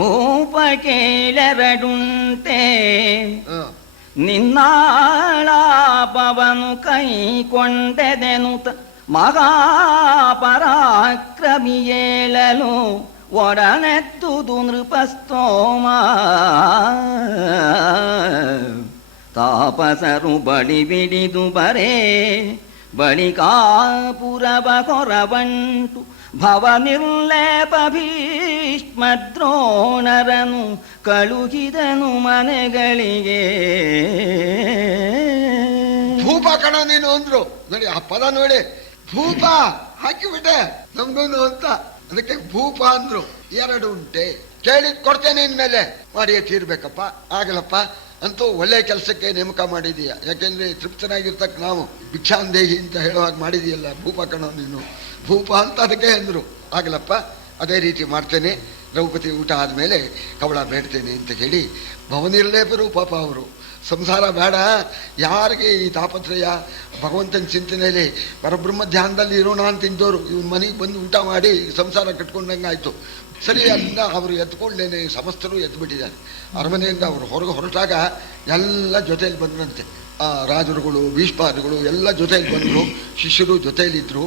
ಭೂಪ ಕೇಳೆರಡುಂಟೆ ನಿನ್ನಾಳಾಪವನು ಕೈಕೊಂಡೆದೆನುತ ಮಹಾಪರಾಕ್ರಮಿಯೇಳಲು ಒಡನೆತ್ತುದು ನೃಪಸ್ತೋಮ. ತಾಪಸರು ಬಳಿ ಬಿಡಿದು ಬರೇ ಬಳಿಕಾಪುರವ ಹೊರವಂಟು ಭವ ನಿರ್ಲೇಪ ಭೀಷ್ಮದ್ರೋಣರನು ಕಳುಹಿದನು ಮನೆಗಳಿಗೆ. ಭೂಪ ಕಣ ನೀನು ಅಂದ್ರು ನೋಡಿ, ಆ ಪದ ನೋಡಿ, ಭೂಪ ಹಾಕಿಬಿಟ್ಟೆ ನಮ್ಗೂನು ಅಂತ, ಅದಕ್ಕೆ ಭೂಪ ಅಂದ್ರು. ಎರಡು ಉಂಟೆ ಕೇಳಿದ್ ಕೊಡ್ತೇನೆ ಇನ್ಮೇಲೆ ಮಾಡಿಯೇ ತೀರ್ಬೇಕಪ್ಪ, ಆಗಲಪ್ಪ ಅಂತೂ ಒಳ್ಳೆ ಕೆಲಸಕ್ಕೆ ನೇಮಕ ಮಾಡಿದೀಯ. ಯಾಕೆಂದ್ರೆ ತೃಪ್ತನಾಗಿರ್ತಕ್ಕ ನಾವು ಭಿಕ್ಷಾಂದೇಹಿ ಅಂತ ಹೇಳುವಾಗ ಮಾಡಿದೀಯಲ್ಲ ಭೂಪ ಕಣ ನೀನು, ಭೂಪ ಅಂತ ಅದಕ್ಕೆ ಅಂದ್ರು. ಆಗಲಪ್ಪ ಅದೇ ರೀತಿ ಮಾಡ್ತೇನೆ, ದ್ರೌಪದಿ ಊಟ ಆದಮೇಲೆ ಕವಳ ಬೇಡ್ತೇನೆ ಅಂತ ಹೇಳಿ ಭವನಿರ್ಲೇಪರು. ಪಾಪ ಅವರು ಸಂಸಾರ ಬೇಡ, ಯಾರಿಗೆ ಈ ತಾಪತ್ರಯ, ಭಗವಂತನ ಚಿಂತನೆಯಲ್ಲಿ ಪರಬ್ರಹ್ಮ ಧ್ಯಾನದಲ್ಲಿ ಇರೋಣ ಅಂತ ಇದ್ದವರು ಇವ್ನ ಮನೆಗೆ ಬಂದು ಊಟ ಮಾಡಿ ಸಂಸಾರ ಕಟ್ಕೊಂಡಂಗೆ ಆಯಿತು. ಸರಿ, ಅಲ್ಲಿಂದ ಅವರು ಎತ್ಕೊಂಡೇನೆ ಸಮಸ್ತರು ಎದ್ಬಿಟ್ಟಿದ್ದಾರೆ. ಅರಮನೆಯಿಂದ ಅವರು ಹೊರಗೆ ಹೊರಟಾಗ ಎಲ್ಲ ಜೊತೆಯಲ್ಲಿ ಬಂದ್ರಂತೆ. ರಾಜರುಗಳು, ಭೀಷ್ಮಾದಿಗಳು ಎಲ್ಲ ಜೊತೆಯಲ್ಲಿ ಬಂದರು, ಶಿಷ್ಯರು ಜೊತೆಯಲ್ಲಿದ್ದರು.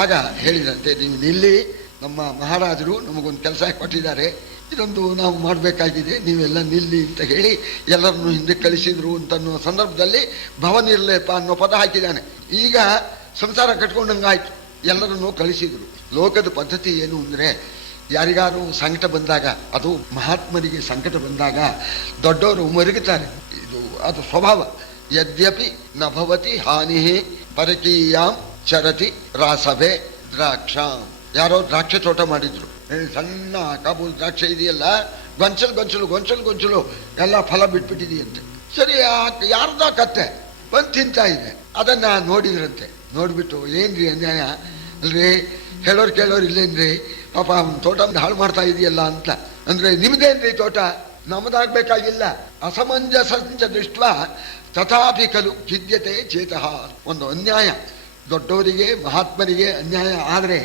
ಆಗ ಹೇಳಿದಂತೆ, ನೀವು ನಿಲ್ಲಿ, ನಮ್ಮ ಮಹಾರಾಜರು ನಮಗೊಂದು ಕೆಲಸ ಕೊಟ್ಟಿದ್ದಾರೆ, ಇದೊಂದು ನಾವು ಮಾಡಬೇಕಾಗಿದೆ, ನೀವೆಲ್ಲ ನಿಲ್ಲಿ ಅಂತ ಹೇಳಿ ಎಲ್ಲರನ್ನು ಹಿಂದೆ ಕಳಿಸಿದ್ರು ಅಂತನ್ನೋ ಸಂದರ್ಭದಲ್ಲಿ ಭವನಿರ್ಲೇಪ ಅನ್ನೋ ಪದ ಹಾಕಿದ್ದಾನೆ. ಈಗ ಸಂಸಾರ ಕಟ್ಕೊಂಡಂಗಾಯ್ತು, ಎಲ್ಲರನ್ನೂ ಕಳಿಸಿದ್ರು. ಲೋಕದ ಪದ್ಧತಿ ಏನು ಅಂದರೆ, ಯಾರಿಗಾರು ಸಂಕಟ ಬಂದಾಗ, ಅದು ಮಹಾತ್ಮರಿಗೆ ಸಂಕಟ ಬಂದಾಗ ದೊಡ್ಡವರು ಮರುಗುತ್ತಾರೆ. ಅದು ಸ್ವಭಾವ. ಯದ್ಯಪಿ ನಭವತಿ ಹಾನಿ ಪರಕೀಯಾಂ ಚರತಿ ರಾಸಭೆ ದ್ರಾಕ್ಷಾಂ. ಯಾರೋ ದ್ರಾಕ್ಷೆ ತೋಟ ಮಾಡಿದ್ರು, ಸಣ್ಣ ಕಾಬೂಲ್ ದ್ರಾಕ್ಷೆ ಇದೆಯಲ್ಲ, ಗೊಂಚಲು ಎಲ್ಲ ಫಲ ಬಿಟ್ಬಿಟ್ಟಿದೆಯಂತೆ. ಸರಿ, ಯಾರ್ದೋ ಕತ್ತೆ ಬಂದು ತಿಂತಾ ಇದೆ, ಅದನ್ನ ನೋಡಿದ್ರಂತೆ. ನೋಡ್ಬಿಟ್ಟು, ಏನ್ರಿ ಅನ್ಯಾಯ ಅಲ್ರಿ, ಹೇಳೋರು ಕೇಳೋರು ಇಲ್ಲೇನ್ರಿ, ಪಾಪ ಅವ್ನ ತೋಟ ಹಾಳು ಮಾಡ್ತಾ ಇದೆಯಲ್ಲ ಅಂತ. ಅಂದ್ರೆ ನಿಮ್ದೇನ್ರಿ ತೋಟ, ನಮ್ದಾಗ್ಬೇಕಾಗಿಲ್ಲ. ಅಸಮಂಜಸಂಚ ದೃಷ್ಟ ತಥಾಪಿ ಖಲು ಖಿದ್ಯತೆ ಚೇತಃ. ಒಂದು ಅನ್ಯಾಯ ದೊಡ್ಡವರಿಗೆ ಮಹಾತ್ಮರಿಗೆ ಅನ್ಯಾಯ ಆದರೆ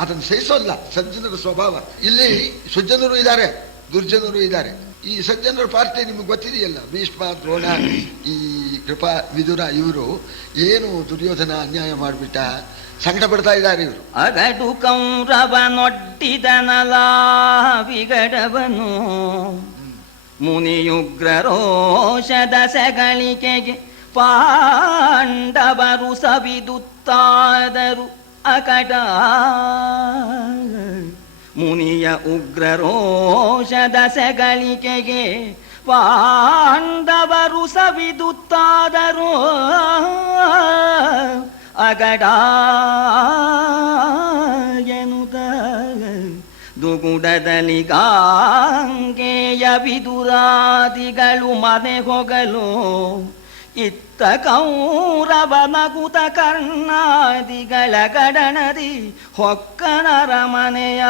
ಅದನ್ನು ಸಹಿಸೋಲ್ಲ, ಸಜ್ಜನರ ಸ್ವಭಾವ. ಇಲ್ಲಿ ಸುಜ್ಜನರು ಇದ್ದಾರೆ, ದುರ್ಜನರು ಇದ್ದಾರೆ. ಈ ಸಜ್ಜನರ ಪಾರ್ಟಿ ನಿಮ್ಗೆ ಗೊತ್ತಿದೆಯಲ್ಲ, ಭೀಷ್ಮ, ದ್ರೋಣ, ಈ ಕೃಪಾ, ವಿದುರ, ಇವರು ಏನು ದುರ್ಯೋಧನ ಅನ್ಯಾಯ ಮಾಡಿಬಿಟ್ಟ, ಸಂಕಟ ಪಡ್ತಾ ಇದ್ದಾರೆ ಇವರು. ಅಗಡು ಕೌರವನೊಡ್ಡಿದನಲ ವಿಗಡವನು ಮುನಿಯುಗ್ರ ರೋಷದ ಸಗಳಿಕೆಗೆ ಪಾಂಡವರು ಸವಿದುತ್ತಾದರು ಅಕಟ. ಮುನಿಯ ಉಗ್ರ ರೋಷದ ಸಗಳಿಕೆಗೆ ಪಾಂಡವರು ಸವಿದುತ್ತಾದರು ಅಗಡ ಎನ್ನುತ್ತ ದುಗುಡದಲ್ಲಿ ಗಾಂಗೆಯ ವಿದುರಾದಿಗಳು ಮನೆ ಹೋಗಲು ಇತ್ತ ಕೌರವ ನಗುತ ಕರ್ಣಾದಿಗಳ ಗಡನದಿ ಹೊಕ್ಕನರ ಮನೆಯ.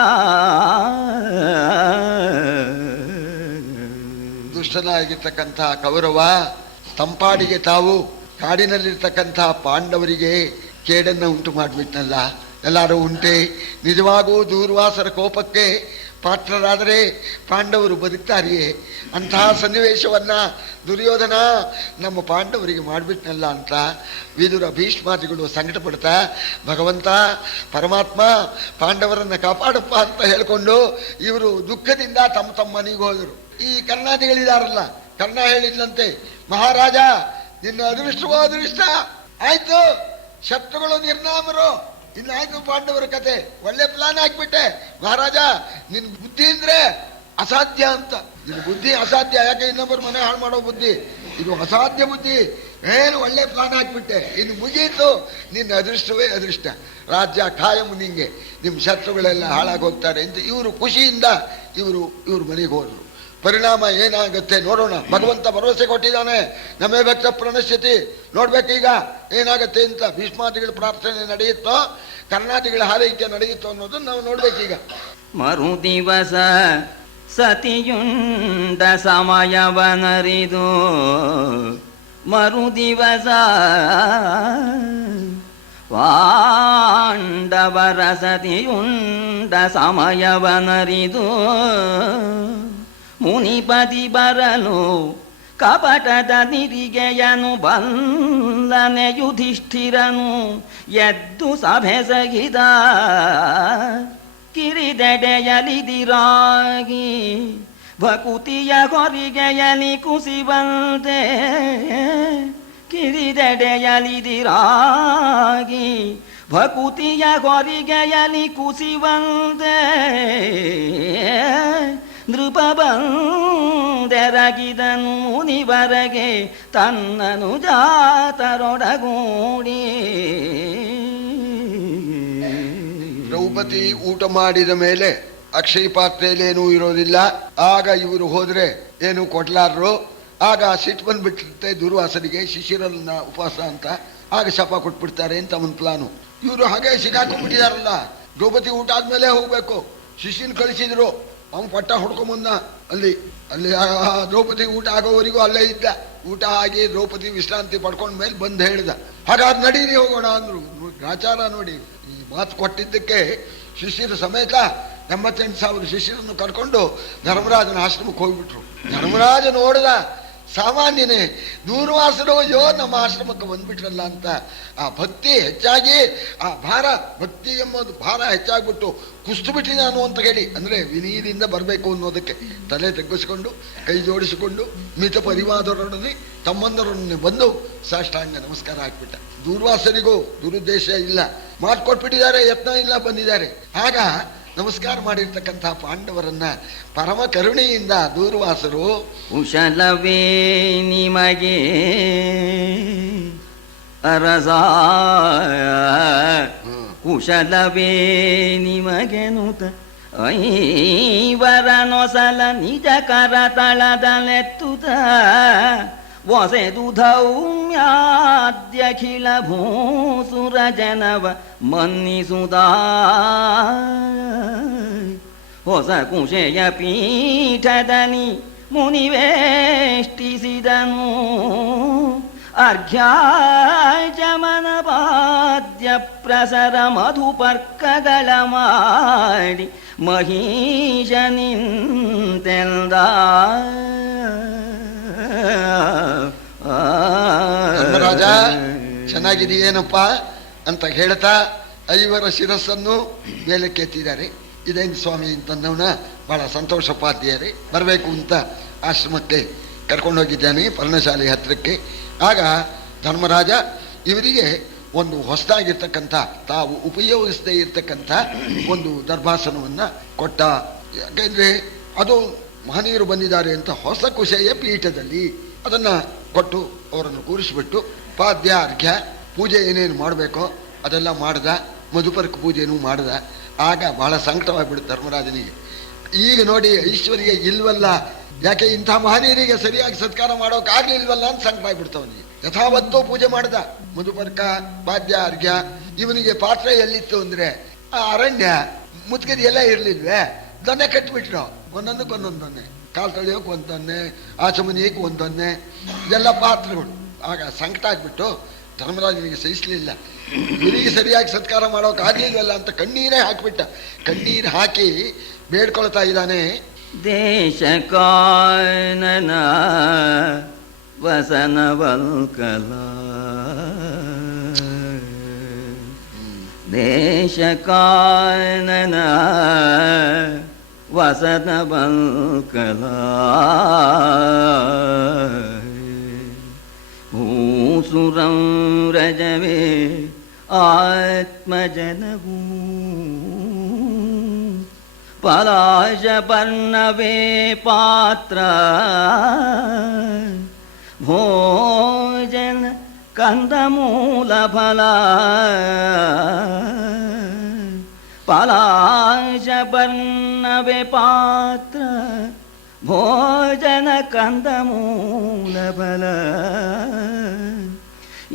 ದುಷ್ಟನಾಗಿರ್ತಕ್ಕಂಥ ಕೌರವ ತಂಪಾಡಿಗೆ ತಾವು ಕಾಡಿನಲ್ಲಿರ್ತಕ್ಕಂಥ ಪಾಂಡವರಿಗೆ ಕೇಡನ್ನು ಉಂಟು ಮಾಡಿಬಿಟ್ನಲ್ಲ. ಎಲ್ಲರೂ ಉಂಟೆ, ನಿಜವಾಗೂ ದೂರ್ವಾಸರ ಕೋಪಕ್ಕೆ ಪಾತ್ರರಾದರೆ ಪಾಂಡವರು ಬದುಕ್ತಾರೆಯೇ? ಅಂತಹ ಸನ್ನಿವೇಶವನ್ನ ದುರ್ಯೋಧನ ನಮ್ಮ ಪಾಂಡವರಿಗೆ ಮಾಡಿಬಿಟ್ನಲ್ಲ ಅಂತ ವಿದುರ, ಭೀಷ್ಮಾದಿಗಳು ಸಂಕಟ ಪಡ್ತಾ, ಭಗವಂತ ಪರಮಾತ್ಮ ಪಾಂಡವರನ್ನ ಕಾಪಾಡಪ್ಪ ಅಂತ ಹೇಳಿಕೊಂಡು ಇವರು ದುಃಖದಿಂದ ತಮ್ಮ ಮನೆಗೆ ಹೋದರು. ಈ ಕರ್ಣಾದಿಗಳಿದಾರಲ್ಲ, ಕರ್ಣ ಹೇಳಿದ್ಲಂತೆ, ಮಹಾರಾಜ ನಿನ್ನ ಅದೃಷ್ಟವೋ ಅದೃಷ್ಟ ಆಯ್ತು, ಶತ್ರುಗಳು ನಿರ್ನಾಮರು, ಇನ್ನಾಯ್ತು ಪಾಂಡವರ ಕತೆ, ಒಳ್ಳೆ ಪ್ಲಾನ್ ಹಾಕ್ಬಿಟ್ಟೆ ಮಹಾರಾಜ. ನಿನ್ ಬುದ್ಧಿ ಅಂದ್ರೆ ಅಸಾಧ್ಯ ಅಂತ. ನಿನ್ ಬುದ್ಧಿ ಅಸಾಧ್ಯ, ಯಾಕೆ ಇನ್ನೊಬ್ಬರು ಮನೆ ಹಾಳು ಮಾಡೋ ಬುದ್ಧಿ, ಇದು ಅಸಾಧ್ಯ ಬುದ್ಧಿ. ಏನು ಒಳ್ಳೆ ಪ್ಲಾನ್ ಹಾಕ್ಬಿಟ್ಟೆ, ಇನ್ನು ಮುಗೀತು, ನಿನ್ನ ಅದೃಷ್ಟವೇ ಅದೃಷ್ಟ, ರಾಜ್ಯ ಖಾಯಂ ನಿಂಗೆ, ನಿಮ್ಮ ಶತ್ರುಗಳೆಲ್ಲ ಹಾಳಾಗಿ ಹೋಗ್ತಾರೆ ಅಂತ ಇವರು ಖುಷಿಯಿಂದ ಇವರು ಮನೆಗೆ ಹೋದ್ರು. ಪರಿಣಾಮ ಏನಾಗುತ್ತೆ ನೋಡೋಣ. ಭಗವಂತ ಭರವಸೆ ಕೊಟ್ಟಿದ್ದಾನೆ, ನಮೇ ಭಕ್ತ ಪ್ರಣಶ್ಯತಿ, ನೋಡ್ಬೇಕೀಗ ಏನಾಗತ್ತೆ ಅಂತ. ಭೀಷ್ಮಾದಿಗಳ ಪ್ರಾರ್ಥನೆ ನಡೆಯುತ್ತೋ, ಕರ್ಣಾದಿಗಳ ಹಾರೈಕೆ ನಡೆಯುತ್ತೋ ಅನ್ನೋದನ್ನ ನಾವು ನೋಡ್ಬೇಕೀಗ. ಮರು ದಿವಸ ಸತಿಯುಂಡ ಸಮಯವನರಿದು, ಮರು ದಿವಸ ಪಾಂಡವರ ಸತಿಯುಂಡ ಸಮಯವನರಿದು, ಮುನಿಪತಿ ಬರಲು ಕಪಟದ ನಿರಿಗೆಯನು ಬಲ್ಲನೆ ಯುಧಿಷ್ಠಿರನು ಎದ್ದು ಸಭೆ ಸಗಿದ ಕಿರಿದೆಡೆಯಲಿದಿರಾಗಿ ಭಕುತಿಯ ಹೊರಿಗೆಯಲಿ ಕುಸಿವಂತೆ ಕಿರಿದೆಡೆಯಲಿದಿರಾಗಿ ಭಕುತಿಯ ಹೊರಿಗೆಯಲಿ ಕುಸಿವಂತೆ ನೃಪ ಬಂದೆರಗಿದನು ಮುನಿವರೆಗೆ ತನ್ನನು ಜಾತರೊಡಗೂಡಿ. ದ್ರೌಪದಿ ಊಟ ಮಾಡಿದ ಮೇಲೆ ಅಕ್ಷಯ ಪಾತ್ರೆಯಲ್ಲೇನೂ ಇರೋದಿಲ್ಲ. ಆಗ ಇವರು ಹೋದ್ರೆ ಏನು ಕೊಡ್ಲಾರ್ರು. ಆಗ ಸಿಟ್ಟು ಬಂದ್ಬಿಟ್ಟಿರುತ್ತೆ ದುರ್ವಾಸನಿಗೆ, ಶಿಶಿರನ್ನ ಉಪವಾಸ ಅಂತ. ಆಗ ಶಾಪ ಕೊಟ್ಬಿಡ್ತಾರೆ ಅಂತ ಅವನ ಪ್ಲಾನು. ಇವರು ಹಾಗೆ ಸಿಗಾಕೊಂಡ್ಬಿಟ್ಟಿದಾರಲ್ಲ, ದ್ರೌಪದಿ ಊಟ ಆದ್ಮೇಲೆ ಹೋಗ್ಬೇಕು. ಶಿಶಿನ ಕಳಿಸಿದ್ರು, ಅವನು ಪಟ್ಟ ಹೊಡ್ಕೊಂಬಂದ. ಅಲ್ಲಿ ದ್ರೌಪದಿ ಊಟ ಆಗೋವರೆಗೂ ಅಲ್ಲೇ ಇದ್ದ. ಊಟ ಆಗಿ ದ್ರೌಪದಿ ವಿಶ್ರಾಂತಿ ಪಡ್ಕೊಂಡ ಮೇಲೆ ಬಂದು ಹೇಳ್ದ, ಹಾಗಾದ್ರೆ ನಡೀರಿ ಹೋಗೋಣ ಅಂದ್ರು. ಆಚಾರ ನೋಡಿ, ಈ ಮಾತು ಕೊಟ್ಟಿದ್ದಕ್ಕೆ ಶಿಷ್ಯರ ಸಮೇತ 88,000 ಶಿಷ್ಯರನ್ನು ಕರ್ಕೊಂಡು ಧರ್ಮರಾಜನ ಆಶ್ರಮಕ್ಕೆ ಹೋಗ್ಬಿಟ್ರು. ಧರ್ಮರಾಜ ನೋಡಿದ, ಸಾಮಾನ್ಯನೇ ದೂರ್ವಾಸರು, ಅಯ್ಯೋ ನಮ್ಮ ಆಶ್ರಮಕ್ಕೆ ಬಂದ್ಬಿಟ್ರಲ್ಲ ಅಂತ ಆ ಭಕ್ತಿ ಹೆಚ್ಚಾಗಿ, ಆ ಭಾರ, ಭಕ್ತಿ ಎಂಬುದು ಭಾರ ಹೆಚ್ಚಾಗ್ಬಿಟ್ಟು ಕುಸ್ತು ಬಿಟ್ಟಿದ್ದಾನು ಅಂತ ಹೇಳಿ, ಅಂದ್ರೆ ವಿನೀದಿಂದ ಬರಬೇಕು ಅನ್ನೋದಕ್ಕೆ ತಲೆ ತಗ್ಗಿಸಿಕೊಂಡು ಕೈ ಜೋಡಿಸಿಕೊಂಡು ಮಿತ ಪರಿವಾರರೊಡನೆ ತಮ್ಮಂದರೊಡನೆ ಬಂದು ಸಾಷ್ಟಾಂಗ ನಮಸ್ಕಾರ ಹಾಕ್ಬಿಟ್ಟ. ದೂರ್ವಾಸರಿಗೂ ದುರುದ್ದೇಶ ಇಲ್ಲ, ಮಾಡ್ಕೊಟ್ಬಿಟ್ಟಿದ್ದಾರೆ, ಯತ್ನ ಇಲ್ಲ, ಬಂದಿದ್ದಾರೆ. ಆಗ ನಮಸ್ಕಾರ ಮಾಡಿರ್ತಕ್ಕಂಥ ಪಾಂಡವರನ್ನ ಪರಮ ಕರುಣೆಯಿಂದ ದೂರ್ವಾಸರು, ಕುಶಲವೇ ನಿಮಗೆ ಅರಸ, ಕುಶಲವೇ ನಿಮಗೆನುತ ಐವರನೊಸಲ ನಿಜ ಕರತಳದಲೆತ್ತುತ ಒಸೆದು ಧೌಮ್ಯಾದ್ಯಖಿಲ ಭೂಸುರ ಜನವ ಮನ್ನಿಸುದ ಹೊಸ ಕುಶೆಯ ಪೀಠದಲ್ಲಿ ಮುನಿವೇಷ್ಟಿಸಿದನು. ಅರ್ಘ್ಯಾಚಮನ ಪಾದ್ಯ ಪ್ರಸರ ಮಧುಪರ್ಕಗಳ ಮಾಡಿ ಮಹೀಶ ನಿಂತೆಲ್ದ. ಧರ್ಮರಾಜ ಚೆನ್ನಾಗಿದೆಯೇನಪ್ಪ ಅಂತ ಹೇಳ್ತಾ 5 ಶಿರಸ್ಸನ್ನು ಮೇಲಕ್ಕೆ ಎತ್ತಿದ್ದಾರೆ. ಇದೇನು ಸ್ವಾಮಿ ಅಂತಂದವನ ಬಹಳ ಸಂತೋಷಪಾದ್ಯರೇ ಬರಬೇಕು ಅಂತ ಆಶ್ರಮಕ್ಕೆ ಕರ್ಕೊಂಡೋಗಿದ್ದಾನೆ, ಪರ್ಣಶಾಲೆ ಹತ್ತಿರಕ್ಕೆ. ಆಗ ಧರ್ಮರಾಜ ಇವರಿಗೆ ಒಂದು ಹೊಸದಾಗಿರ್ತಕ್ಕಂಥ, ತಾವು ಉಪಯೋಗಿಸದೇ ಇರ್ತಕ್ಕಂಥ ಒಂದು ದರ್ಭಾಸನವನ್ನ ಕೊಟ್ಟ. ಯಾಕೆಂದ್ರೆ ಅದು ಮಹನೀಯರು ಬಂದಿದ್ದಾರೆ ಅಂತ ಹೊಸ ಕುಶೆಯ ಪೀಠದಲ್ಲಿ ಅದನ್ನ ಕೊಟ್ಟು ಅವರನ್ನು ಕೂರಿಸ್ಬಿಟ್ಟು ಪಾದ್ಯ ಅರ್ಘ್ಯ ಪೂಜೆ ಏನೇನು ಮಾಡಬೇಕೋ ಅದೆಲ್ಲ ಮಾಡ್ದ. ಮಧುಪರ್ಕ ಪೂಜೆನೂ ಮಾಡ್ದ. ಆಗ ಬಹಳ ಸಂಕಟವಾಗಿಬಿಡುತ್ತೆ ಧರ್ಮರಾಜನಿಗೆ. ಈಗ ನೋಡಿ ಐಶ್ವರ್ಯ ಇಲ್ವಲ್ಲ, ಯಾಕೆ ಇಂಥ ಮಹನೀಯರಿಗೆ ಸರಿಯಾಗಿ ಸತ್ಕಾರ ಮಾಡೋಕ್ಕಾಗ್ಲಿಲ್ವಲ್ಲ ಅಂತ ಸಂಕಟ ಆಗ್ಬಿಡ್ತವನಿಗೆ. ಯಥಾವತ್ತೋ ಪೂಜೆ ಮಾಡ್ದ. ಮಧುಪರ್ಕ ಪಾದ್ಯ ಅರ್ಘ್ಯ. ಇವನಿಗೆ ಪಾತ್ರೆ ಎಲ್ಲಿತ್ತು ಅಂದ್ರೆ ಆ ಅರಣ್ಯ ಮುತ್ಕದಿ ಎಲ್ಲ ಇರ್ಲಿಲ್ವೇ, ದೊನ್ನೆ ಕಟ್ಬಿಟ್ರು. ಒಂದೊಂದಕ್ಕೆ ದೊನ್ನೆ, ಕಾಲು ತೊಳೆಯೋಕೆ ಒಂದು ದೊನ್ನೆ, ಆಚಮನಿಯಕ್ಕೆ ಒಂದು ದೊನ್ನೆ, ಇದೆಲ್ಲ ಪಾತ್ರೆಗಳು. ಆಗ ಸಂಕಟ ಆಗ್ಬಿಟ್ಟು ಧರ್ಮರಾಜನಿಗೆ ಸಹಿಸಲಿಲ್ಲ. ಇವರಿಗೆ ಸರಿಯಾಗಿ ಸತ್ಕಾರ ಮಾಡೋಕೆ ಆಗ್ಲಿಲ್ವಲ್ಲ ಅಂತ ಕಣ್ಣೀರೇ ಹಾಕಿಬಿಟ್ಟ. ಕಣ್ಣೀರು ಹಾಕಿ ಬೇಡ್ಕೊಳ್ತಾ ಇದ್ದಾನೆ, ದೇಶ ಕಾನನ ವಸನವಲ್ಕಲ, ದೇಶ ಕಾನನ ವಸನವಲ್ಕಲ, ಭೂಸುರಂ ರಜವೇ ಆತ್ಮಜನವೂ, ಪಲಾಶ ಪರ್ಣವೇ ಪಾತ್ರ, ಭೋಜನ ಕಂದಮೂಲ ಫಲ, ಪಲಾಶ ಪರ್ಣವೇ ಪಾತ್ರ, ಭೋಜನ ಕಂದಮೂಲ ಫಲ,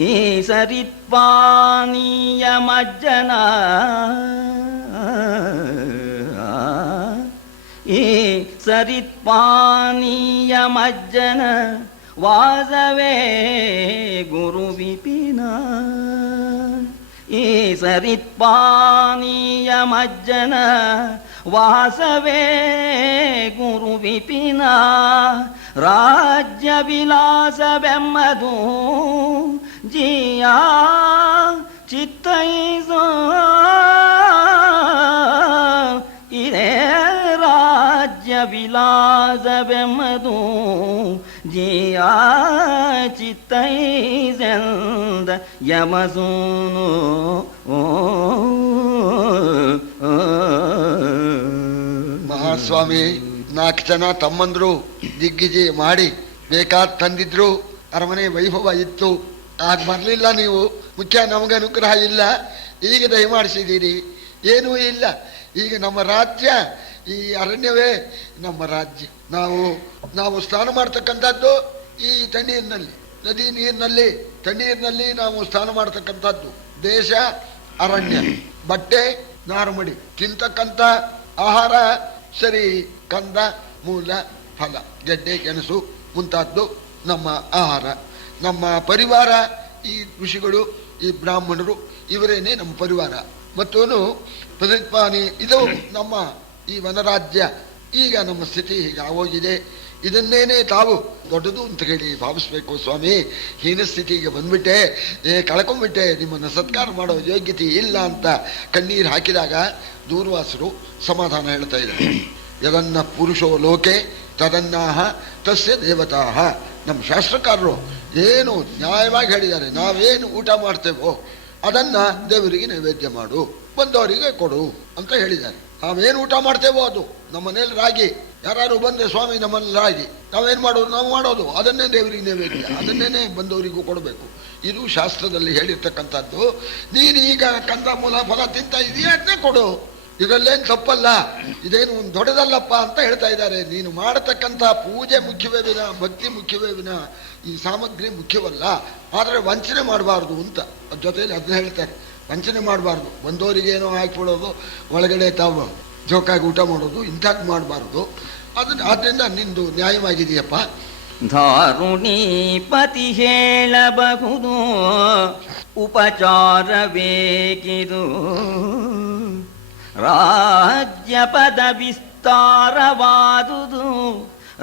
ಈ ಸರಿತ್ಪಾನೀಯ ಮಜ್ಜನ, ಈ ಸರಿತ್ಪಾನೀಯ ಮಜ್ಜನ ವಾಸವೇ ಗುರು ವಿಪಿನ, ಈ ಸರಿತ್ಪಾನೀಯ ಮಜ್ಜನ ವಾಸವೇ ಗುರು ವಿಪಿನ ರಾಜ್ಯ ವಿಲಾಸವೆಮ್ಮದು ಜಿಯ ಚಿತ್ತೈಸೋ ಇದೇ ರಾಜ್ಯ ವಿಲಾಸವೆಮ್ಮದು ಜಿಯ ಚಿತ್ತೈಸೆಂದ ಯಮಸೂನು ಮಹಾಸ್ವಾಮಿ 4 ಜನ ತಮ್ಮಂದ್ರು ದಿಗ್ವಿಜಯ ಮಾಡಿ ಬೇಕಾದ್ ತಂದಿದ್ರು, ಅರಮನೆ ವೈಭವ ಇತ್ತು. ಆಗ ಬರ್ಲಿಲ್ಲ ನೀವು, ಮುಖ್ಯ ನಮಗೆ ಅನುಗ್ರಹ ಇಲ್ಲ. ಈಗ ದಯಮಾಡಿಸಿದ್ದೀರಿ, ಏನೂ ಇಲ್ಲ. ಈಗ ನಮ್ಮ ರಾಜ್ಯ, ಈ ಅರಣ್ಯವೇ ನಮ್ಮ ರಾಜ್ಯ. ನಾವು ಸ್ನಾನ ಮಾಡ್ತಕ್ಕಂಥದ್ದು ಈ ತಣ್ಣೀರಿನಲ್ಲಿ, ನದಿ ನೀರಿನಲ್ಲಿ, ತಣ್ಣೀರಿನಲ್ಲಿ ನಾವು ಸ್ನಾನ ಮಾಡ್ತಕ್ಕಂಥದ್ದು. ದೇಶ ಅರಣ್ಯ, ಬಟ್ಟೆ ನಾರುಮಡಿ, ತಿಂತಕ್ಕಂಥ ಆಹಾರ ಸರಿ ಕಂದ ಮೂಲ ಫಲ ಗೆಡ್ಡೆ ಗೆಣಸು ಮುಂತಾದ್ದು ನಮ್ಮ ಆಹಾರ. ನಮ್ಮ ಪರಿವಾರ ಈ ಋಷಿಗಳು, ಈ ಬ್ರಾಹ್ಮಣರು, ಇವರೇನೇ ನಮ್ಮ ಪರಿವಾರ. ಮತ್ತೂನು ಪ್ರತಿಪಾನಿ ಇದು ನಮ್ಮ ಈ ವನರಾಜ್ಯ. ಈಗ ನಮ್ಮ ಸ್ಥಿತಿ ಹೀಗೆ ಆಗೋಗಿದೆ. ಇದನ್ನೇನೆ ತಾವು ದೊಡ್ಡದು ಅಂತ ಹೇಳಿ ಭಾವಿಸ್ಬೇಕು ಸ್ವಾಮಿ. ಹೀನ ಸ್ಥಿತಿಗೆ ಬಂದ್ಬಿಟ್ಟೆ, ಕಳ್ಕೊಂಡ್ಬಿಟ್ಟೆ, ನಿಮ್ಮನ್ನು ಸತ್ಕಾರ ಮಾಡೋ ಯೋಗ್ಯತೆ ಇಲ್ಲ ಅಂತ ಕಣ್ಣೀರು ಹಾಕಿದಾಗ ದೂರ್ವಾಸರು ಸಮಾಧಾನ ಹೇಳ್ತಾ ಇದ್ದಾರೆ. ಯದನ್ನ ಪುರುಷೋ ಲೋಕೆ ತದನ್ನಾಹ ತಸ್ಯ ದೇವತಾಹ. ನಮ್ಮ ಶಾಸ್ತ್ರಕಾರರು ಏನು ನ್ಯಾಯವಾಗಿ ಹೇಳಿದ್ದಾರೆ. ನಾವೇನು ಊಟ ಮಾಡ್ತೇವೋ ಅದನ್ನ ದೇವರಿಗೆ ನೈವೇದ್ಯ ಮಾಡು, ಬಂದವರಿಗೆ ಕೊಡು ಅಂತ ಹೇಳಿದ್ದಾರೆ. ನಾವೇನು ಊಟ ಮಾಡ್ತೇವೋ ಅದು, ನಮ್ಮ ಮನೇಲಿ ರಾಗಿ, ಯಾರು ಬಂದ್ರೆ ಸ್ವಾಮಿ ನಮ್ಮಲ್ಲಿ ರಾಗಿ, ನಾವೇನು ಮಾಡೋದು, ನಾವು ಮಾಡೋದು ಅದನ್ನೇ ದೇವರಿಗೆ ನೈವೇದ್ಯ, ಅದನ್ನೇ ಬಂದವರಿಗೂ ಕೊಡಬೇಕು. ಇದು ಶಾಸ್ತ್ರದಲ್ಲಿ ಹೇಳಿರ್ತಕ್ಕಂಥದ್ದು. ನೀನು ಈಗ ಕಂದ ಮೂಲ ಫಲ ತಿಂತ ಇದೆಯಾ, ಅದನ್ನೇ ಕೊಡು, ಇದರಲ್ಲೇನು ತಪ್ಪಲ್ಲ, ಇದೇನು ದೊಡ್ಡದಲ್ಲಪ್ಪ ಅಂತ ಹೇಳ್ತಾ ಇದ್ದಾರೆ. ನೀನು ಮಾಡತಕ್ಕಂಥ ಪೂಜೆ ಮುಖ್ಯವೇ ವಿನ, ಭಕ್ತಿ ಮುಖ್ಯವೇ ವಿನ ಈ ಸಾಮಗ್ರಿ ಮುಖ್ಯವಲ್ಲ. ಆದರೆ ವಂಚನೆ ಮಾಡಬಾರ್ದು ಅಂತ ಜೊತೆಯಲ್ಲಿ ಅದನ್ನ ಹೇಳ್ತಾರೆ. ವಂಚನೆ ಮಾಡಬಾರ್ದು, ಬಂದವರಿಗೇನೋ ಹಾಕಿಬಿಡೋದು, ಒಳಗಡೆ ತಾವು ಜೋಕಾಗಿ ಊಟ ಮಾಡೋದು, ಇಂಥದ್ದು ಮಾಡಬಾರ್ದು. ಆದ್ದರಿಂದ ನಿಂದು ನ್ಯಾಯವಾಗಿದೆಯಪ್ಪ. ಧಾರುಣೀಪತಿ ಹೇಳಬಹುದು ಉಪಚಾರ ಬೇಕಿದು, ರಾಜ್ಯ ಪದ ವಿಸ್ತಾರವಾದುದು,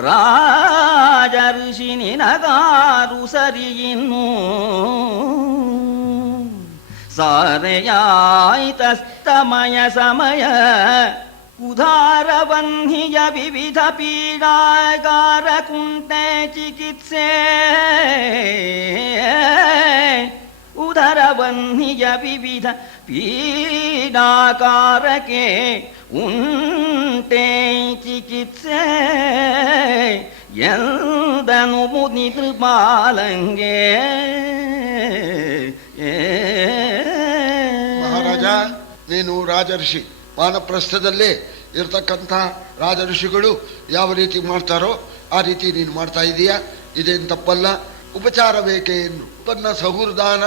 ರಾಜಋಷಿ ನಿನಗಾರು ಸರಿಯಿನ್ನು, ಸಾರೆಯಾಯಿತಸ್ತಮಯ ಸಮಯ ಉದಾರವನ್ಹಿಯ ವಿವಿಧ ಪೀಡಾಗಾರ ಕುಂಟೆ ಚಿಕಿತ್ಸೆ, ಉದರವನ್ಹಿಯ ವಿವಿಧ ಪೀಡಾಕಾರಕ್ಕೆ ಉಂಟೆ ಚಿಕಿತ್ಸೆ ಎಂದನು ಮುನಿ ಕೃಪಾಲಂಗೆ. ಮಹಾರಾಜ, ನೀನು ರಾಜಋಷಿ, ವಾನಪ್ರಸ್ಥದಲ್ಲಿ ಇರ್ತಕ್ಕಂಥ ರಾಜಋಷಿಗಳು ಯಾವ ರೀತಿ ಮಾಡ್ತಾರೋ ಆ ರೀತಿ ನೀನು ಮಾಡ್ತಾ ಇದೀಯಾ, ಇದೇನು ತಪ್ಪಲ್ಲ. ಉಪಚಾರ ಬೇಕೇನು ಉಪನ್ನ ಸಹುರ್ದಾನ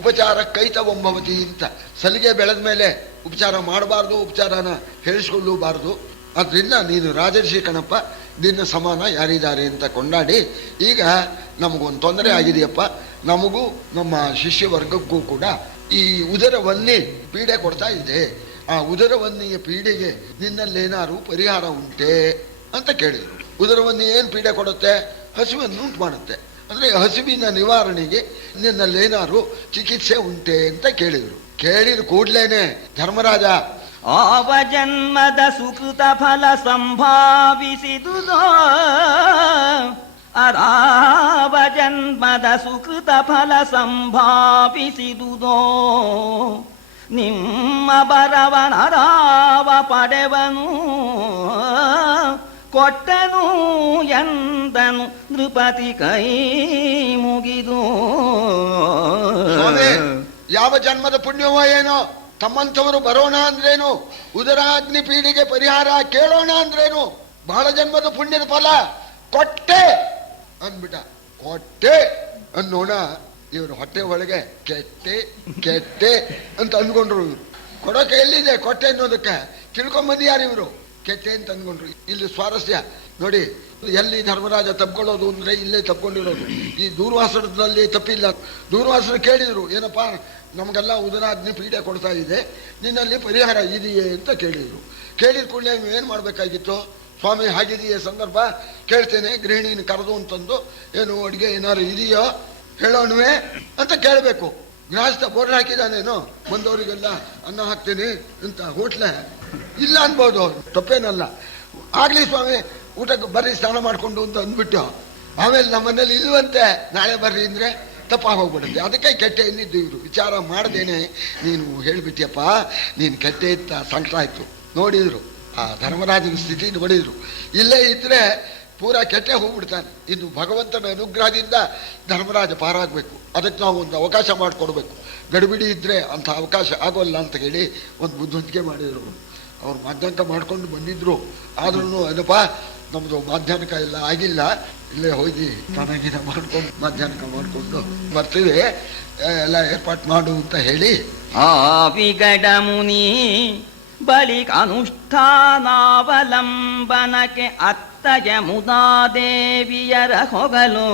ಉಪಚಾರ ಕೈತವಂಭವತಿ ಅಂತ. ಸಲಿಗೆ ಬೆಳೆದ ಮೇಲೆ ಉಪಚಾರ ಮಾಡಬಾರ್ದು, ಉಪಚಾರನ ಹೇಳಿಸ್ಕೊಳ್ಳಬಾರ್ದು. ಆದ್ರಿಂದ ನೀನು ರಾಜರ್ಷಿ ಕಣಪ್ಪ, ನಿನ್ನ ಸಮಾನ ಯಾರಿದ್ದಾರೆ ಅಂತ ಕೊಂಡಾಡಿ. ಈಗ ನಮಗೊಂದು ತೊಂದರೆ ಆಗಿದೆಯಪ್ಪ, ನಮಗೂ ನಮ್ಮ ಶಿಷ್ಯ ವರ್ಗಕ್ಕೂ ಕೂಡ ಈ ಉದರವನ್ನಿ ಪೀಡೆ ಕೊಡ್ತಾ ಇದೆ. ಆ ಉದರವನ್ನಿಯ ಪೀಡೆಗೆ ನಿನ್ನಲ್ಲೇನಾರು ಪರಿಹಾರ ಉಂಟೆ ಅಂತ ಕೇಳಿದರು. ಉದರವನ್ನಿ ಏನು ಪೀಡೆ ಕೊಡುತ್ತೆ? ಹಸುವನ್ನು ಉಂಟು ಮಾಡುತ್ತೆ. ಅಂದರೆ ಹಸುವಿನ ನಿವಾರಣೆಗೆ ನಿನ್ನಲ್ಲೇನಾರು ಚಿಕಿತ್ಸೆ ಉಂಟೆ ಅಂತ ಕೇಳಿದರು. ಕೇಳಿದ ಕೂಡ್ಲೇನೆ ಧರ್ಮರಾಜ, ಆವ ಜನ್ಮದ ಸುಕೃತ ಫಲ ಸಂಭಾವಿಸಿದುದೋ, ಅರಾವ ಜನ್ಮದ ಸುಕೃತ ಫಲ ಸಂಭಾವಿಸಿದುದೋ, ನಿಮ್ಮ ಬರವನರಾವ ಪಡೆವನು ಕೊಟ್ಟನು ಎಂದನು ನೃಪತಿ ಕೈ ಮುಗಿದು. ಯಾವ ಜನ್ಮದ ಪುಣ್ಯವೋ ಏನೋ, ತಮ್ಮಂಥವರು ಬರೋಣ ಅಂದ್ರೇನು, ಉದರಾಗ್ನಿ ಪೀಡಿಗೆ ಪರಿಹಾರ ಕೇಳೋಣ ಅಂದ್ರೇನು, ಬಹಳ ಜನ್ಮದ ಪುಣ್ಯದ ಫಲ ಕೊಟ್ಟೆ ಅಂದ್ಬಿಟ್ಟ. ಕೊಟ್ಟೆ ಅನ್ನೋಣ, ಇವರು ಹೊಟ್ಟೆ ಒಳಗೆ ಕೆಟ್ಟೆ ಕೆಟ್ಟೆ ಅಂತ ಅಂದ್ಕೊಂಡ್ರು. ಇವರು ಕೊಡೋಕೆ ಎಲ್ಲಿದೆ ಕೊಟ್ಟೆ ಅನ್ನೋದಕ್ಕೆ? ತಿಳ್ಕೊಂಬಂದಿಯಾರು ಇವರು ಕೆಟ್ಟೆ ಅಂತ ಅಂದ್ಕೊಂಡ್ರು. ಇಲ್ಲಿ ಸ್ವಾರಸ್ಯ ನೋಡಿ, ಎಲ್ಲಿ ಧರ್ಮರಾಜ ತಪ್ಕೊಳ್ಳೋದು ಅಂದ್ರೆ ಇಲ್ಲೇ ತಪ್ಕೊಂಡಿರೋದು. ಈ ದೂರ್ವಾಸನದಲ್ಲಿ ತಪ್ಪಿಲ್ಲ. ದೂರ್ವಾಸನ ಕೇಳಿದ್ರು, ಏನಪ್ಪ ನಮಗೆಲ್ಲ ಉದರಾಜ್ಞೆ ಪೀಡೆ ಕೊಡ್ತಾ ಇದೆ, ನಿನ್ನಲ್ಲಿ ಪರಿಹಾರ ಇದೆಯೇ ಅಂತ ಕೇಳಿದ್ರು. ಕೇಳಿದ ಕೂಡಲೇ ನೀವು ಏನು ಮಾಡಬೇಕಾಗಿತ್ತು? ಸ್ವಾಮಿ ಹಾಗಿದೆಯೇ ಸಂದರ್ಭ, ಕೇಳ್ತೇನೆ, ಗೃಹಿಣಿನ ಕರೆದು ಅಂತಂದು, ಏನು ಅಡುಗೆ ಏನಾದ್ರು ಇದೆಯೋ ಹೇಳೋಣವೇ ಅಂತ ಕೇಳಬೇಕು. ಗೃಹಸ್ಥ ಬೋರ್ಡ್ ಹಾಕಿದಾನೇನೋ, ಬಂದವರಿಗೆಲ್ಲ ಅನ್ನ ಹಾಕ್ತೀನಿ ಅಂತ ಹೋಟ್ಲೆ ಇಲ್ಲ ಅನ್ಬೋದು, ತಪ್ಪೇನಲ್ಲ. ಆಗ್ಲಿ ಸ್ವಾಮಿ, ಊಟಕ್ಕೆ ಬರ್ರಿ ಸ್ನಾನ ಮಾಡ್ಕೊಂಡು ಅಂತ ಅಂದ್ಬಿಟ್ಟು ಆಮೇಲೆ ನಮ್ಮ ಮನೇಲಿ ಇಲ್ವಂತೆ ನಾಳೆ ಬರ್ರಿ ಅಂದ್ರೆ ತಪ್ಪಾಗಿ ಹೋಗ್ಬಿಡುತ್ತೆ. ಅದಕ್ಕೆ ಕೆಟ್ಟೆ ಎಂದಿದ್ದು ಇವರು. ವಿಚಾರ ಮಾಡ್ದೇನೆ ನೀನು ಹೇಳ್ಬಿಟ್ಟಿಯಪ್ಪ, ನೀನು ಕೆಟ್ಟೆ ಇತ್ತ ಸಂಕಟ ಆಯ್ತು. ನೋಡಿದ್ರು ಆ ಧರ್ಮರಾಜನ ಸ್ಥಿತಿ ನೋಡಿದ್ರು. ಇಲ್ಲೇ ಇದ್ರೆ ಪೂರಾ ಕೆಟ್ಟೆ ಹೋಗ್ಬಿಡ್ತಾನೆ. ಇನ್ನು ಭಗವಂತನ ಅನುಗ್ರಹದಿಂದ ಧರ್ಮರಾಜ ಪಾರಾಗಬೇಕು. ಅದಕ್ಕೆ ನಾವು ಒಂದು ಅವಕಾಶ ಮಾಡಿಕೊಡ್ಬೇಕು. ಗಡಿಬಿಡಿ ಇದ್ರೆ ಅಂಥ ಅವಕಾಶ ಆಗೋಲ್ಲ ಅಂತ ಹೇಳಿ ಒಂದು ಬುದ್ಧಿವಂತಿಕೆ ಮಾಡಿದ್ರು. ಅವ್ರು ಮಾಧ್ಯಾಹ್ನ ಮಾಡ್ಕೊಂಡು ಬಂದಿದ್ರು. ಆದ್ರೂ ಏನಪ್ಪ ನಮ್ಮದು ಮಾಧ್ಯಾಹ್ನಕ ಎಲ್ಲ ಆಗಿಲ್ಲ, ಇಲ್ಲೇ ಹೋಗಿ ಸ್ನಾನ ಮಾಡ್ಕೊಂಡು ಮಾಧ್ಯಾಹ್ನಕ ಮಾಡಿಕೊಂಡು ಬರ್ತೀವಿ, ಎಲ್ಲ ಏರ್ಪಾಟ್ ಮಾಡು ಅಂತ ಹೇಳಿ ಆ ವಿಗಡ ಮುನಿ ಬಳಿಕ ಅನುಷ್ಠಾನಾವಲಂಬನಕ್ಕೆ ಅತ್ತಯ ಮುದಾದೇವಿಯರ ಹೊಗಲು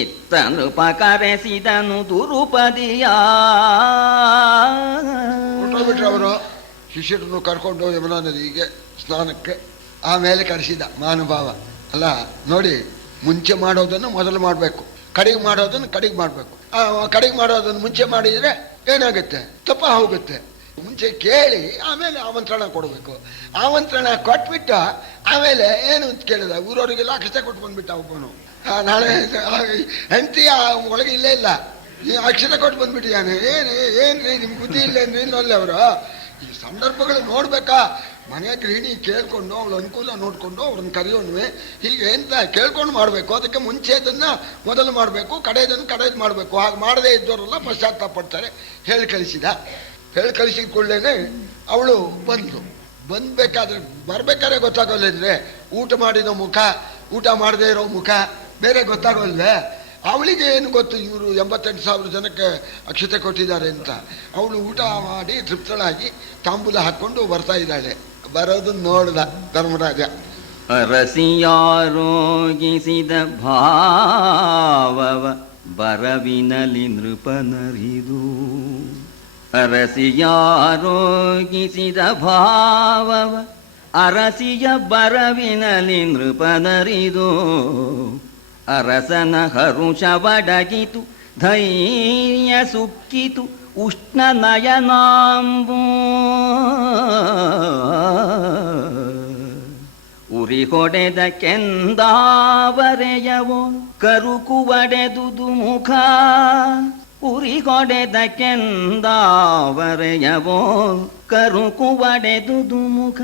ಇತ್ತ ನೃಪ ಕರೆಸಿದನು ದುರುಪದಿಯ. ಬಿಟ್ರು ಅವರು ಶಿಷ್ಯರನ್ನು ಕರ್ಕೊಂಡು ಯಮುನಾ ನದಿಗೆ ಸ್ನಾನಕ್ಕೆ. ಆಮೇಲೆ ಕರೆಸಿದ ಮಹಾನುಭಾವ. ಅಲ್ಲ ನೋಡಿ, ಮುಂಚೆ ಮಾಡೋದನ್ನು ಮೊದಲು ಮಾಡಬೇಕು, ಕಡೆಗೆ ಮಾಡೋದನ್ನು ಕಡೆಗೆ ಮಾಡಬೇಕು. ಕಡೆಗೆ ಮಾಡೋದನ್ನು ಮುಂಚೆ ಮಾಡಿದರೆ ಏನಾಗುತ್ತೆ? ತಪ್ಪ ಹೋಗುತ್ತೆ. ಮುಂಚೆ ಕೇಳಿ ಆಮೇಲೆ ಆಮಂತ್ರಣ ಕೊಡಬೇಕು. ಆಮಂತ್ರಣ ಕೊಟ್ಬಿಟ್ಟು ಆಮೇಲೆ ಏನು ಅಂತ ಕೇಳಿದ, ಊರವರಿಗೆಲ್ಲ ಅಕ್ಷತೆ ಕೊಟ್ಟು ಬಂದ್ಬಿಟ್ಟ ಒಬ್ಬನು. ನಾಳೆ ಹೆಂಡತಿ ಒಳಗೆ ಇಲ್ಲೇ ಇಲ್ಲ, ಅಕ್ಷತೆ ಕೊಟ್ಟು ಬಂದ್ಬಿಟ್ಟಿದ್ದಾನೆ. ಏನ್ರಿ ನಿಮ್ಗೆ ಬುದ್ಧಿ ಇಲ್ಲೇನ್ರಿ ಇನ್ನೊಲ್ಲೆ ಅವರು? ಈ ಸಂದರ್ಭಗಳು ನೋಡ್ಬೇಕಾ? ಮನೆ ಗೃಹಿಣಿ ಕೇಳ್ಕೊಂಡು ಅವಳು ಅನುಕೂಲ ನೋಡ್ಕೊಂಡು ಅವ್ರನ್ನ ಕರೆಯೋಣವೆ ಹೀಗೆ ಅಂತ ಕೇಳ್ಕೊಂಡು ಮಾಡಬೇಕು. ಅದಕ್ಕೆ ಮುಂಚೆ ಅದನ್ನ ಮೊದಲು ಮಾಡಬೇಕು, ಕಡೆಯದನ್ನು ಕಡೆದು ಮಾಡಬೇಕು. ಹಾಗೆ ಮಾಡದೇ ಇದ್ದವರೆಲ್ಲ ಪಶ್ಚಾತ್ತಾಪ ಪಡ್ತಾರೆ. ಹೇಳಿ ಕಳಿಸಿದ ಕೂಡಲೇ ಅವಳು ಬಂದ್ಬೇಕಾದ್ರೆ ಬರ್ಬೇಕಾದ್ರೆ ಗೊತ್ತಾಗೋಲ್ಲೇಂದ್ರೆ ಊಟ ಮಾಡಿದ ಮುಖ, ಊಟ ಮಾಡದೇ ಇರೋ ಮುಖ ಬೇರೆ ಗೊತ್ತಾಗೋಲ್ವೇ? ಅವಳಿಗೆ ಏನು ಗೊತ್ತು ಇವರು 88,000 ಜನಕ್ಕೆ ಅಕ್ಷತೆ ಕೊಟ್ಟಿದ್ದಾರೆ ಅಂತ. ಅವಳು ಊಟ ಮಾಡಿ ತೃಪ್ತಳಾಗಿ ತಾಂಬೂಲ ಹಾಕೊಂಡು ಬರ್ತಾ ಇದ್ದಾಳೆ. ಬರೋದನ್ನ ನೋಡ್ದ ಧರ್ಮರಾಜ. ಅರಸಿಯಾರೋಗಿಸಿದ ಭಾವವ ಬರವಿನಲಿ ನೃಪನರಿದು. ಅರಸಿಯಾರೋಗಿಸಿದ ಭಾವವ ಅರಸಿಯ ಬರವಿನಲಿ ನೃಪನರಿದು. ಅರಸನ ಹರುಷವಡಗಿತು ಧೈರ್ಯ ಸುಕ್ಕಿತು ಉಷ್ಣ ನಯನಾಂಬು. ಉರಿ ಹೊಡೆದ ಕೆಂದಾವರೆಯವೋ ಕರುಕುವಡೆದುದು ಮುಖ. ಉರಿ ಹೊಡೆದ ಕೆಂದಾವರೆಯವೋ ಕರುಕುವಡೆದುದು ಮುಖ.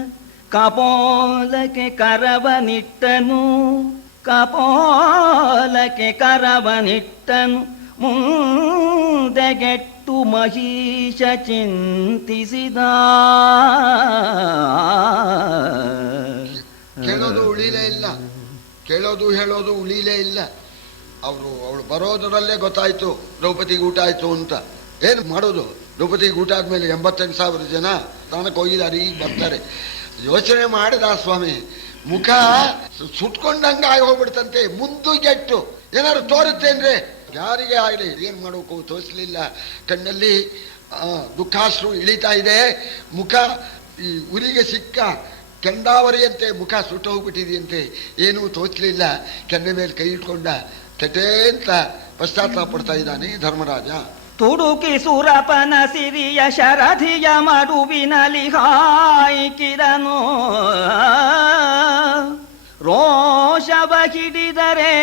ಕಪೋಲಕ್ಕೆ ಕರವನಿಟ್ಟನು ಕಪೋಲಕ್ಕೆ ಕರವನಿಟ್ಟನು. ಮುಂದೆಗೆಟ್ಟು ಮಹೀಶ ಚಿಂತಿಸಿದ. ಕೇಳೋದು ಉಳಿಲೇ ಇಲ್ಲ, ಕೇಳೋದು ಹೇಳೋದು ಉಳಿಲೇ ಇಲ್ಲ. ಅವಳು ಬರೋದರಲ್ಲೇ ಗೊತ್ತಾಯ್ತು ದ್ರೌಪದಿಗೆ ಊಟ ಆಯ್ತು ಅಂತ. ಏನು ಮಾಡೋದು? ದ್ರೌಪದಿಗೆ ಊಟ ಆದ್ಮೇಲೆ 88,000 ಜನ ಸ್ನಾನಕ್ಕೆ ಹೋಗಿದ್ದಾರೆ, ಈಗ ಬರ್ತಾರೆ. ಯೋಚನೆ ಮಾಡಿದ ಸ್ವಾಮಿ, ಮುಖ ಸುಟ್ಕೊಂಡಂಗೆ ಆಗಿ ಹೋಗ್ಬಿಡ್ತಂತೆ. ಮುಂದುಗೆಟ್ಟು ಏನಾದ್ರು ತೋರುತ್ತೇನ್ರಿ? ಯಾರಿಗೆ ಆಗಲಿ ಏನ್ ಮಾಡೋಕು ತೋರಿಸ್ಲಿಲ್ಲ. ಕಣ್ಣಲ್ಲಿ ದುಃಖಾಶ್ರು ಇಳಿತಾ ಇದೆ. ಮುಖ ಈ ಉರಿಗೆ ಸಿಕ್ಕ ಕೆಂಡಾವರಿಯಂತೆ ಮುಖ ಸುಟ್ಟು ಹೋಗ್ಬಿಟ್ಟಿದೆಯಂತೆ. ಏನೂ ತೋಚಲಿಲ್ಲ. ಕೆನ್ನೆ ಮೇಲೆ ಕೈ ಇಟ್ಕೊಂಡ ಕೆಟೇ ಅಂತ ಪಶ್ಚಾತ್ತಾಪ ಪಡ್ತಾ ಇದ್ದಾನೆ ಧರ್ಮರಾಜ. ತುಡುಕಿ ಸುರಪನ ಸಿರಿಯ ಶರಧಿಯ ಮಡುವಿನಲಿ ಹಾಯ್ಕಿದನು. ರೋಷವ ಹಿಡಿದರೆ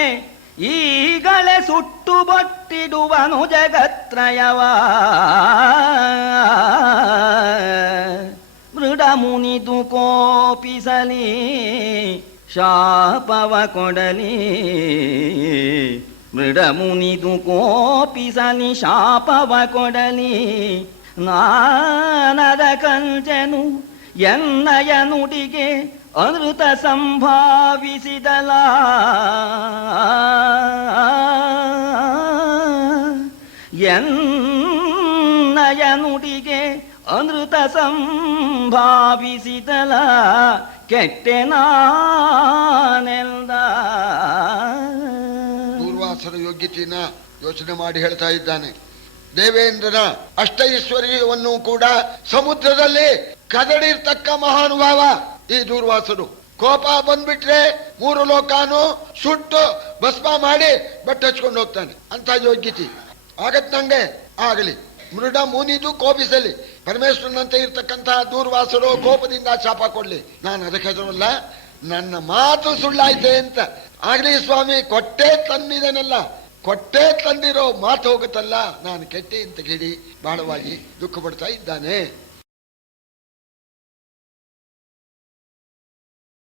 ಈಗಲೇ ಸುಟ್ಟು ಬೊಟ್ಟಿಡುವನು ಜಗತ್ರಯವ. ಮೃಡ ಮುನಿದು ಕೋಪಿಸಲಿ ಶಾಪವ ಕೊಡಲಿ. ಮೃಡ ಮುನಿದು ಕೋಪಿಸಲಿ ಶಾಪವ ಕೊಡಲಿ. ನಾನದ ಕಂಚನು ಎನ್ನಯ ನುಡಿಗೆ ಅನೃತ ಸಂಭಾವಿಸಿದಲ. ಎನ್ನಯ ನುಡಿಗೆ ಅನೃತ ಸಂಭಾವಿಸಿದಲ. ಕೆಟ್ಟೆನಾನೆಲ್ದ. ದೂರ್ವಾಸರ ಯೋಗ್ಯತೆಯನ್ನ ಯೋಚನೆ ಮಾಡಿ ಹೇಳ್ತಾ ಇದ್ದಾನೆ. ದೇವೇಂದ್ರನ ಅಷ್ಟೈಶ್ವರ್ಯವನ್ನು ಕೂಡ ಸಮುದ್ರದಲ್ಲಿ ಕದಡಿರ್ತಕ್ಕ ಮಹಾನುಭಾವ ಈ ದೂರ್ವಾಸರು. ಕೋಪ ಬಂದ್ಬಿಟ್ರೆ 3 ಲೋಕಾನು ಸುಟ್ಟು ಭಸ್ಮ ಮಾಡಿ ಬಟ್ಟೆ ಹಚ್ಕೊಂಡು ಹೋಗ್ತಾನೆ. ಅಂತ ಯೋಗ್ಯತೆ ಆಗತ್ ನಂಗೆ ಆಗಲಿ. ಮೃಡ ಮುನಿದು ಕೋಪಿಸಲಿ. ಪರಮೇಶ್ವರನಂತೆ ಇರ್ತಕ್ಕಂತಹ ದೂರ್ವಾಸರು ಕೋಪದಿಂದ ಶಾಪ ಕೊಡ್ಲಿ. ನಾನು ಅದಕ್ಕೆ ಹೆದರಲ್ಲ, ನನ್ನ ಮಾತು ಸುಳ್ಳಾಯ್ತೆ ಅಂತ. ಆಗ್ಲಿ ಸ್ವಾಮಿ, ಕೊಟ್ಟೆ ತಂದಿದನಲ್ಲ, ಕೊಟ್ಟೆ ತಂದಿರೋ ಮಾತು ಹೋಗುತ್ತಲ್ಲ, ನಾನು ಕೆಟ್ಟೆ ಅಂತ ಕೇಳಿ ಬಹಳವಾಗಿ ದುಃಖ ಪಡ್ತಾ ಇದ್ದಾನೆ.